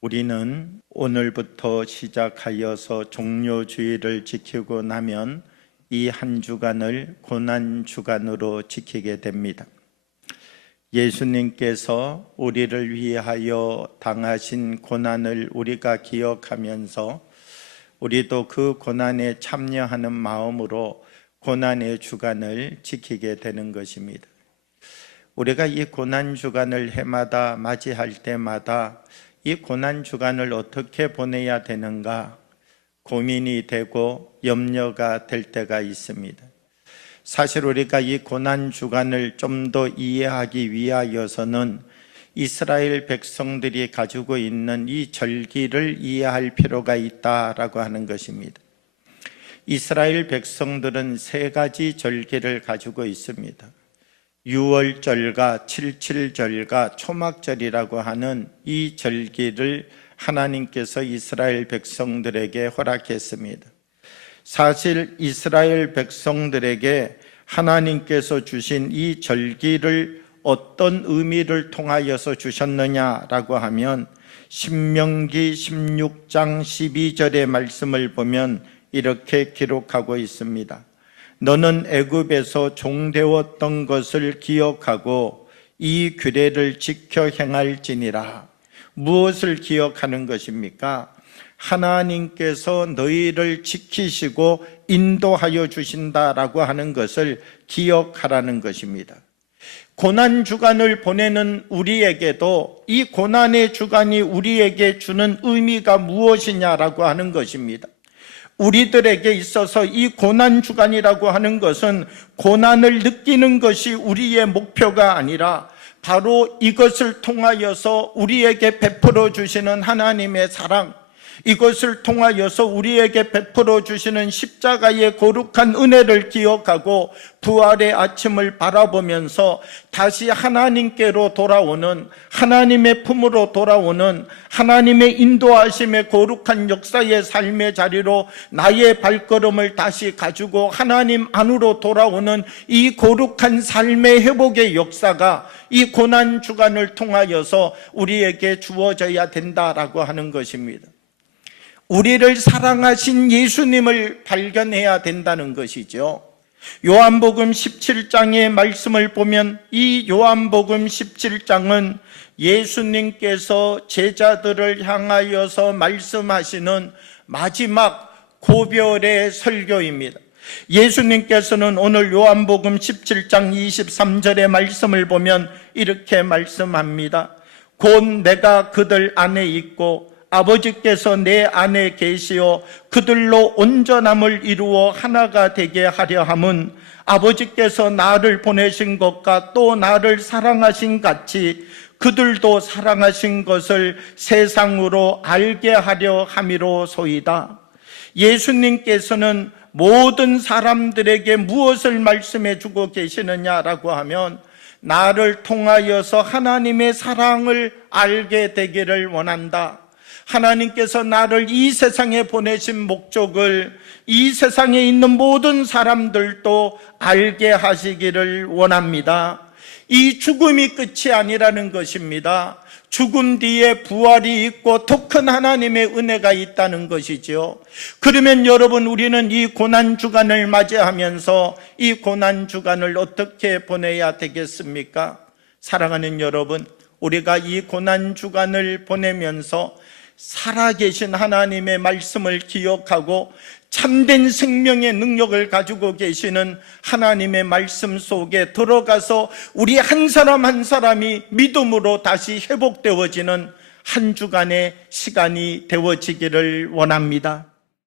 우리는 오늘부터 시작하여서 종료주의를 지키고 나면 이 한 주간을 고난주간으로 지키게 됩니다. 예수님께서 우리를 위하여 당하신 고난을 우리가 기억하면서 우리도 그 고난에 참여하는 마음으로 고난의 주간을 지키게 되는 것입니다. 우리가 이 고난주간을 해마다 맞이할 때마다 이 고난주간을 어떻게 보내야 되는가 고민이 되고 염려가 될 때가 있습니다. 사실 우리가 이 고난주간을 좀 더 이해하기 위하여서는 이스라엘 백성들이 가지고 있는 이 절기를 이해할 필요가 있다라고 하는 것입니다. 이스라엘 백성들은 세 가지 절기를 가지고 있습니다. 유월절과 칠칠절과 초막절이라고 하는 이 절기를 하나님께서 이스라엘 백성들에게 허락했습니다. 사실 이스라엘 백성들에게 하나님께서 주신 이 절기를 어떤 의미를 통하여서 주셨느냐라고 하면 신명기 16장 12절의 말씀을 보면 이렇게 기록하고 있습니다. 너는 애굽에서 종되었던 것을 기억하고 이 규례를 지켜 행할지니라. 무엇을 기억하는 것입니까? 하나님께서 너희를 지키시고 인도하여 주신다라고 하는 것을 기억하라는 것입니다. 고난주간을 보내는 우리에게도 이 고난의 주간이 우리에게 주는 의미가 무엇이냐라고 하는 것입니다. 우리들에게 있어서 이 고난주간이라고 하는 것은 고난을 느끼는 것이 우리의 목표가 아니라 바로 이것을 통하여서 우리에게 베풀어 주시는 하나님의 사랑, 이것을 통하여서 우리에게 베풀어 주시는 십자가의 거룩한 은혜를 기억하고 부활의 아침을 바라보면서 다시 하나님께로 돌아오는, 하나님의 품으로 돌아오는 하나님의 인도하심의 거룩한 역사의 삶의 자리로 나의 발걸음을 다시 가지고 하나님 안으로 돌아오는 이 거룩한 삶의 회복의 역사가 이 고난주간을 통하여서 우리에게 주어져야 된다라고 하는 것입니다. 우리를 사랑하신 예수님을 발견해야 된다는 것이죠. 요한복음 17장의 말씀을 보면 이 요한복음 17장은 예수님께서 제자들을 향하여서 말씀하시는 마지막 고별의 설교입니다. 예수님께서는 오늘 요한복음 17장 23절의 말씀을 보면 이렇게 말씀합니다. 곧 내가 그들 안에 있고 아버지께서 내 안에 계시어 그들로 온전함을 이루어 하나가 되게 하려 함은 아버지께서 나를 보내신 것과 또 나를 사랑하신 같이 그들도 사랑하신 것을 세상으로 알게 하려 함이로소이다. 예수님께서는 모든 사람들에게 무엇을 말씀해 주고 계시느냐라고 하면 나를 통하여서 하나님의 사랑을 알게 되기를 원한다. 하나님께서 나를 이 세상에 보내신 목적을 이 세상에 있는 모든 사람들도 알게 하시기를 원합니다. 이 죽음이 끝이 아니라는 것입니다. 죽음 뒤에 부활이 있고 더 큰 하나님의 은혜가 있다는 것이죠. 그러면 여러분, 우리는 이 고난주간을 맞이하면서 이 고난주간을 어떻게 보내야 되겠습니까? 사랑하는 여러분, 우리가 이 고난주간을 보내면서 살아계신 하나님의 말씀을 기억하고 참된 생명의 능력을 가지고 계시는 하나님의 말씀 속에 들어가서 우리 한 사람 한 사람이 믿음으로 다시 회복되어지는 한 주간의 시간이 되어지기를 원합니다.